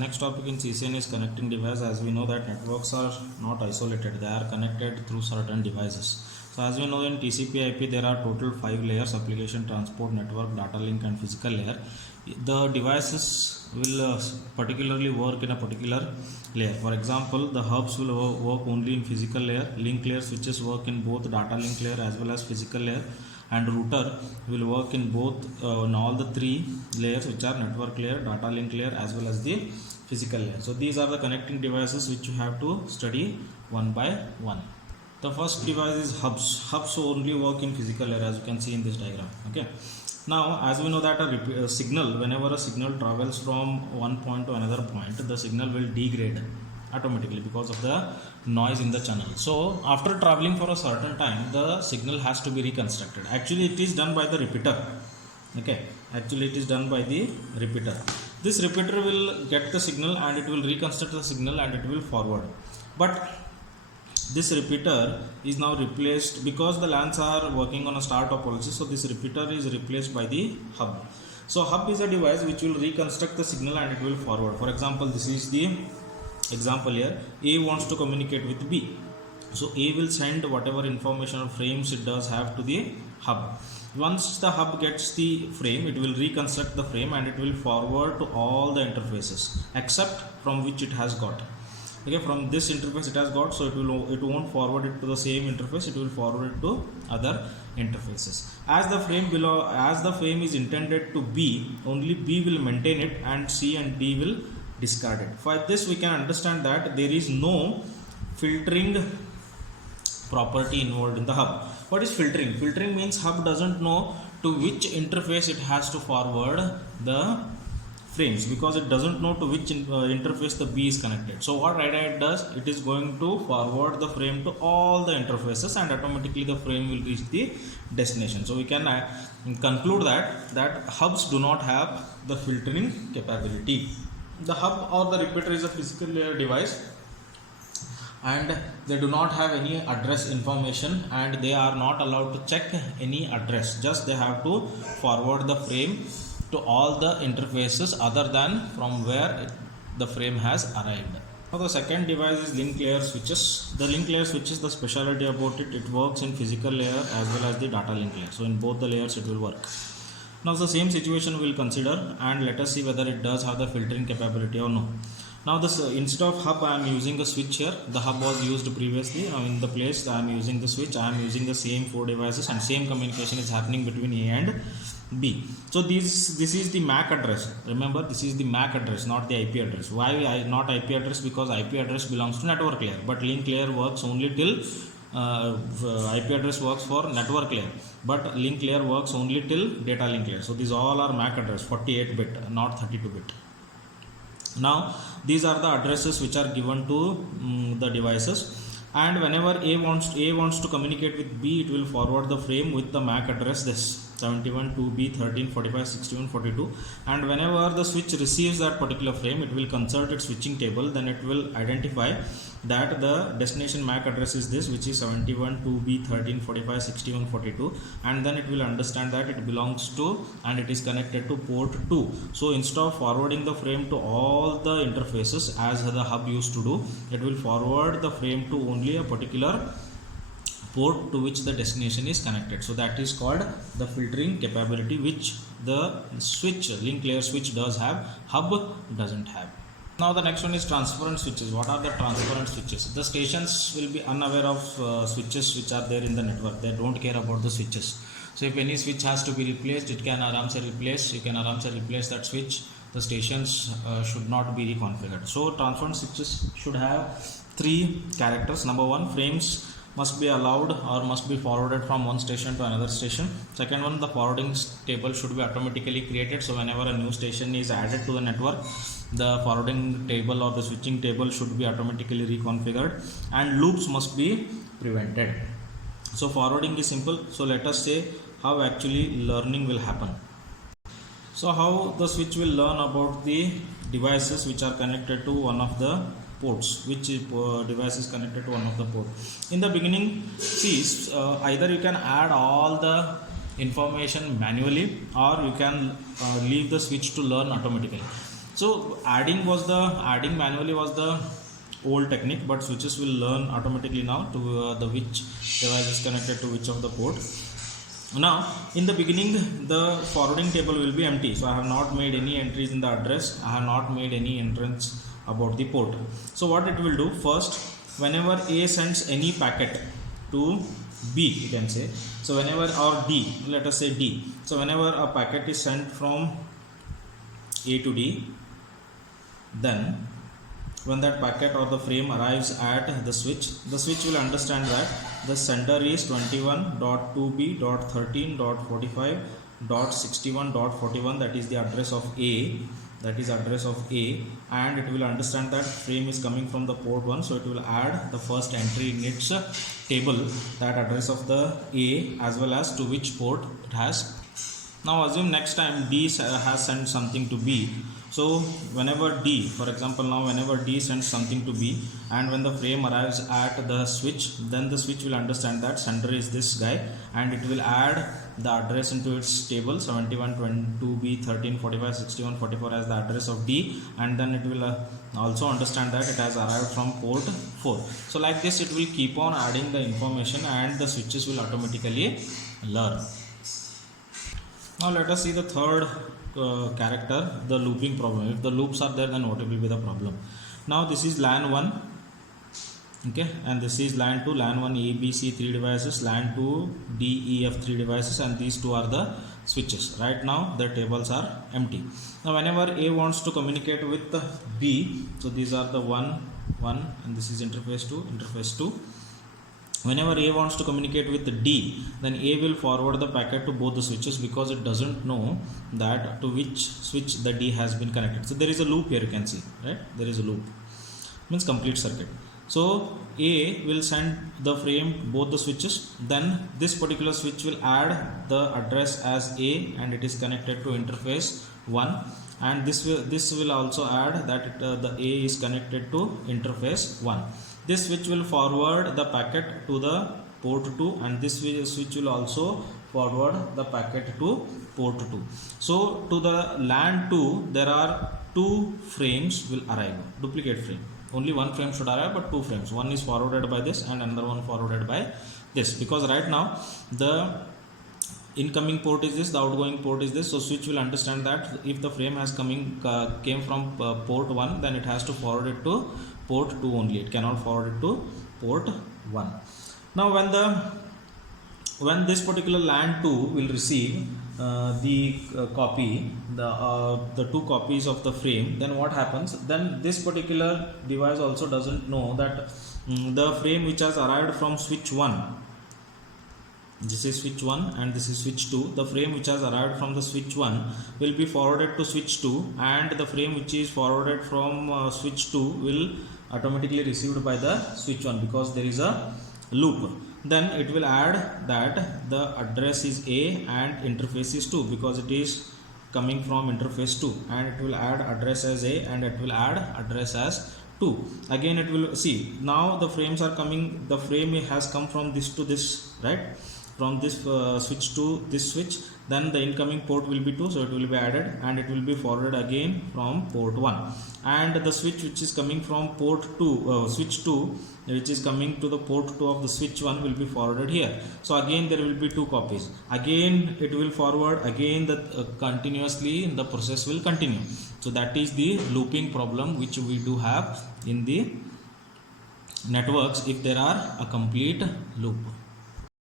Next topic in CCN is connecting device. As we know that networks are not isolated, they are connected through certain devices. So as we know in TCP/IP there are total 5 layers: application, transport, network, data link and physical layer. The devices will particularly work in a particular layer. For example, the hubs will work only in physical layer, link layer switches work in both data link layer as well as physical layer, and router will work in both in all the three layers, which are network layer, data link layer as well as the physical layer. So these are the connecting devices which you have to study one by one. The first device is hubs only work in physical layer, as you can see in this diagram. Okay, now as we know that a signal, whenever a signal travels from one point to another point, the signal will degrade automatically because of the noise in the channel. So after traveling for a certain time, the signal has to be reconstructed. Actually it is done by the repeater. Okay, actually it is done by the repeater. This repeater will get the signal and it will reconstruct the signal and it will forward. But this repeater is now replaced because the LANs are working on a star topology. So this repeater is replaced by the hub. So hub is a device which will reconstruct the signal and it will forward. For example, this is the example here. A wants to communicate with B, so A will send whatever information or frames it does have to the hub. Once the hub gets the frame, it will reconstruct the frame and it will forward to all the interfaces except from which it has got. Okay, from this interface it has got, so it won't forward it to the same interface, it will forward it to other interfaces. As the frame is intended to B, only B will maintain it and C and D will discard it. For this we can understand that there is no filtering property involved in the hub. What is filtering? Filtering means hub doesn't know to which interface it has to forward the frames, because it doesn't know to which interface the B is connected. So what RIDE does, it is going to forward the frame to all the interfaces and automatically the frame will reach the destination. So we can conclude that hubs do not have the filtering capability. The hub or the repeater is a physical layer device and they do not have any address information and they are not allowed to check any address. Just they have to forward the frame to all the interfaces other than from where the frame has arrived. Now the second device is link layer switches. The link layer switches, the specialty about it, it works in physical layer as well as the data link layer. So in both the layers it will work. Now the same situation we will consider and let us see whether it does have the filtering capability or no. Now this instead of hub I am using a switch here. The hub was used previously. In the place I am using the switch. I am using the same 4 devices and same communication is happening between A and B. So this is the MAC address. Remember, this is the MAC address, not the IP address. Why not IP address? Because IP address belongs to network layer, but link layer works only till IP address works for network layer, but link layer works only till data link layer. So these all are MAC address, 48-bit, not 32-bit. Now these are the addresses which are given to the devices, and whenever A wants to communicate with B, it will forward the frame with the MAC address this 71 2B 13 45 61 42, and whenever the switch receives that particular frame, it will consult its switching table. Then it will identify that the destination MAC address is this, which is 71 2B 13 45 61 42, and then it will understand that it belongs to and it is connected to port 2. So instead of forwarding the frame to all the interfaces as the hub used to do, it will forward the frame to only a particular port to which the destination is connected. So that is called the filtering capability, which the switch, link layer switch, does have, hub doesn't have. Now the next one is transparent switches. What are the transparent switches? The stations will be unaware of switches which are there in the network. They don't care about the switches. So if any switch has to be replaced, it can replace that switch. The stations should not be reconfigured. So transparent switches should have 3 characters. Number 1, frames must be allowed or must be forwarded from one station to another station. Second one, the forwarding table should be automatically created. So whenever a new station is added to the network, the forwarding table or the switching table should be automatically reconfigured, and loops must be prevented. So forwarding is simple. So let us say how actually learning will happen. So how the switch will learn about the devices which are connected to one of the ports, which device is connected to one of the port. In the beginning, see, either you can add all the information manually or you can leave the switch to learn automatically. So adding manually was the old technique, but switches will learn automatically now to the which device is connected to which of the port. Now in the beginning the forwarding table will be empty, so I have not made any entries in the address, I have not made any entrance about the port. So what it will do, first whenever A sends any packet to B, you can say, so whenever, or D, let us say D, so whenever a packet is sent from A to D, then when that packet or the frame arrives at the switch will understand that the sender is 21.2b.13.45.61.41, that is the address of A, and it will understand that frame is coming from the port 1, so it will add the first entry in its table, that address of the A as well as to which port it has. Now assume next time D has sent something to B. So whenever D, for example, now whenever D sends something to B and when the frame arrives at the switch, then the switch will understand that sender is this guy and it will add the address into its table 71.2b.13.45.61.44 as the address of D, and then it will also understand that it has arrived from port 4. So like this it will keep on adding the information and the switches will automatically learn. Now let us see the third character, the looping problem. If the loops are there, then what will be the problem? Now this is LAN 1, okay, and this is LAN 2. LAN 1 A, B, C 3 devices, LAN 2 D, E, F 3 devices, and these two are the switches. Right now the tables are empty. Now whenever A wants to communicate with B, so these are the 1 and this is interface 2. Whenever A wants to communicate with D, then A will forward the packet to both the switches because it doesn't know that to which switch the D has been connected. So there is a loop here, you can see, right? There is a loop, means complete circuit. So A will send the frame both the switches, then this particular switch will add the address as A and it is connected to interface 1, and this will also add that the A is connected to interface 1. This switch will forward the packet to the port 2 and this switch will also forward the packet to port 2. So to the LAN 2 there are 2 frames will arrive, duplicate frame. Only one frame should arrive, but 2 frames. One is forwarded by this and another one forwarded by this, because right now the incoming port is this, the outgoing port is this. So switch will understand that if the frame has came from port 1, then it has to forward it to port 2 only, it cannot forward it to port 1. Now when this particular LAN 2 will receive the copy, the 2 copies of the frame, then what happens, then this particular device also doesn't know that the frame which has arrived from switch 1, this is switch 1 and this is switch 2, the frame which has arrived from the switch 1 will be forwarded to switch 2, and the frame which is forwarded from switch 2 will automatically received by the switch 1 because there is a loop. Then it will add that the address is A and interface is 2 because it is coming from interface 2, and it will add address as A and it will add address as 2. Again it will see, now the frames are coming, the frame has come from this to this, right, from this switch to this switch, then the incoming port will be 2, so it will be added and it will be forwarded again from port 1, and the switch which is coming from port 2, switch 2 which is coming to the port 2 of the switch 1 will be forwarded here. So again there will be 2 copies, again it will forward, again the continuously the process will continue. So that is the looping problem which we do have in the networks if there are a complete loop.